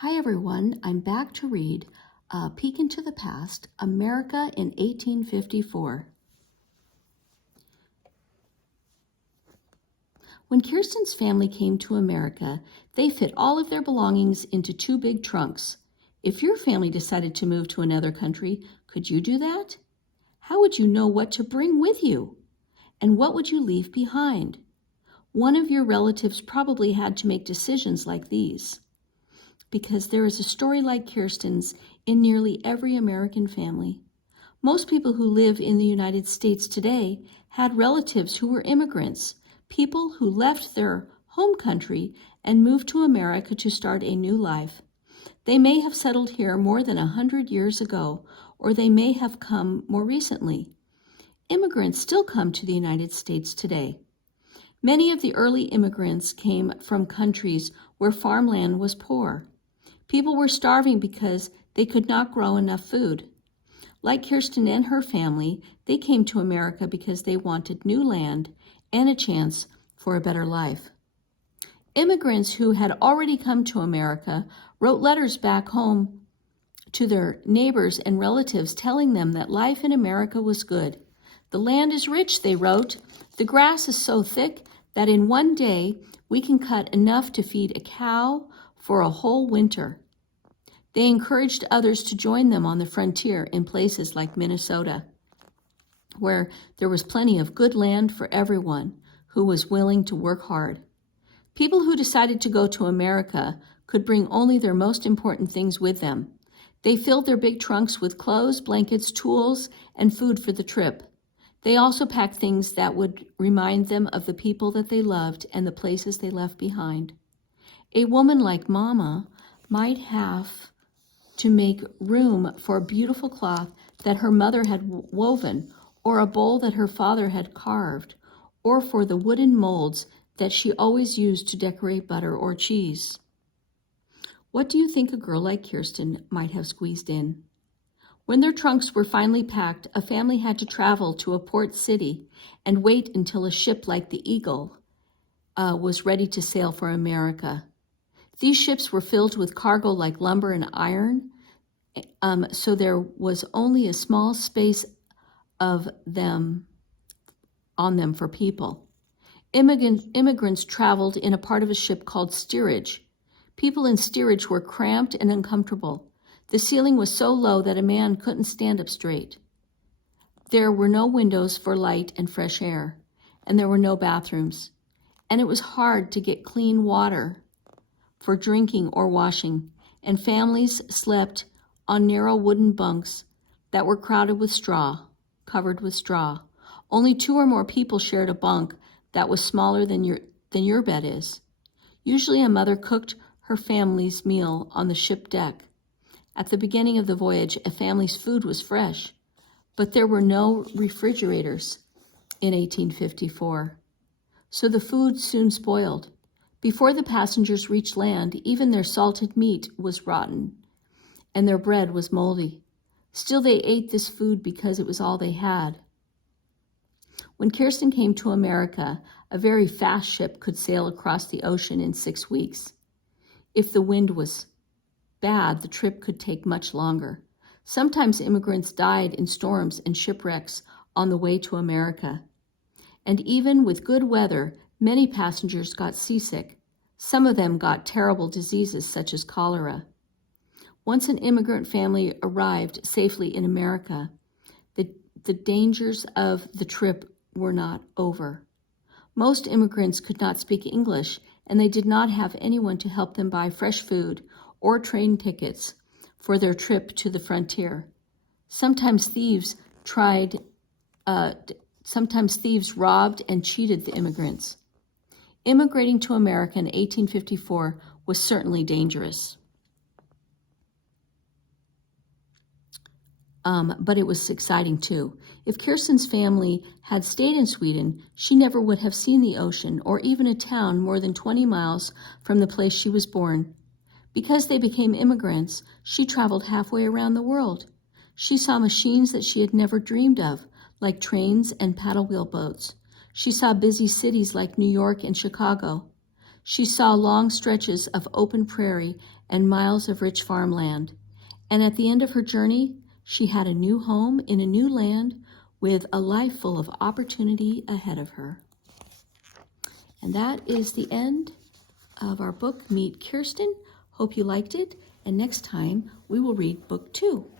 Hi everyone, I'm back to read A Peek into the Past, America in 1854. When Kirsten's family came to America, they fit all of their belongings into two big trunks. If your family decided to move to another country, could you do that? How would you know what to bring with you? And what would you leave behind? One of your relatives probably had to make decisions like these, because there is a story like Kirsten's in nearly every American family. Most people who live in the United States today had relatives who were immigrants, people who left their home country and moved to America to start a new life. They may have settled here more than 100 years ago, or they may have come more recently. Immigrants still come to the United States today. Many of the early immigrants came from countries where farmland was poor. People were starving because they could not grow enough food. Like Kirsten and her family, they came to America because they wanted new land and a chance for a better life. Immigrants who had already come to America wrote letters back home to their neighbors and relatives telling them that life in America was good. The land is rich, they wrote. The grass is so thick that in one day we can cut enough to feed a cow for a whole winter. They encouraged others to join them on the frontier in places like Minnesota, where there was plenty of good land for everyone who was willing to work hard. People who decided to go to America could bring only their most important things with them. They filled their big trunks with clothes, blankets, tools, and food for the trip. They also packed things that would remind them of the people that they loved and the places they left behind. A woman like Mama might have to make room for a beautiful cloth that her mother had woven, or a bowl that her father had carved, or for the wooden molds that she always used to decorate butter or cheese. What do you think a girl like Kirsten might have squeezed in? When their trunks were finally packed, a family had to travel to a port city and wait until a ship like the Eagle was ready to sail for America. These ships were filled with cargo like lumber and iron, so there was only a small space of them on them for people. Immigrants traveled in a part of a ship called steerage. People in steerage were cramped and uncomfortable. The ceiling was so low that a man couldn't stand up straight. There were no windows for light and fresh air, and there were no bathrooms. And it was hard to get clean water for drinking or washing, and families slept on narrow wooden bunks that were covered with straw. Only 2 or more people shared a bunk that was smaller than your bed is. Usually a mother cooked her family's meal on the ship deck. At the beginning of the voyage, a family's food was fresh, but there were no refrigerators in 1854. So the food soon spoiled. Before the passengers reached land, even their salted meat was rotten, and their bread was moldy. Still, they ate this food because it was all they had. When Kirsten came to America, a very fast ship could sail across the ocean in 6 weeks. If the wind was bad, the trip could take much longer. Sometimes immigrants died in storms and shipwrecks on the way to America. And even with good weather, many passengers got seasick. Some of them got terrible diseases such as cholera. Once an immigrant family arrived safely in America, the dangers of the trip were not over. Most immigrants could not speak English, and they did not have anyone to help them buy fresh food or train tickets for their trip to the frontier. Sometimes thieves robbed and cheated the immigrants. Immigrating to America in 1854 was certainly dangerous. But it was exciting too. If Kirsten's family had stayed in Sweden, she never would have seen the ocean or even a town more than 20 miles from the place she was born. Because they became immigrants, she traveled halfway around the world. She saw machines that she had never dreamed of, like trains and paddle wheel boats. She saw busy cities like New York and Chicago. She saw long stretches of open prairie and miles of rich farmland. And at the end of her journey, she had a new home in a new land with a life full of opportunity ahead of her. And that is the end of our book, Meet Kirsten. Hope you liked it. And next time, we will read book 2.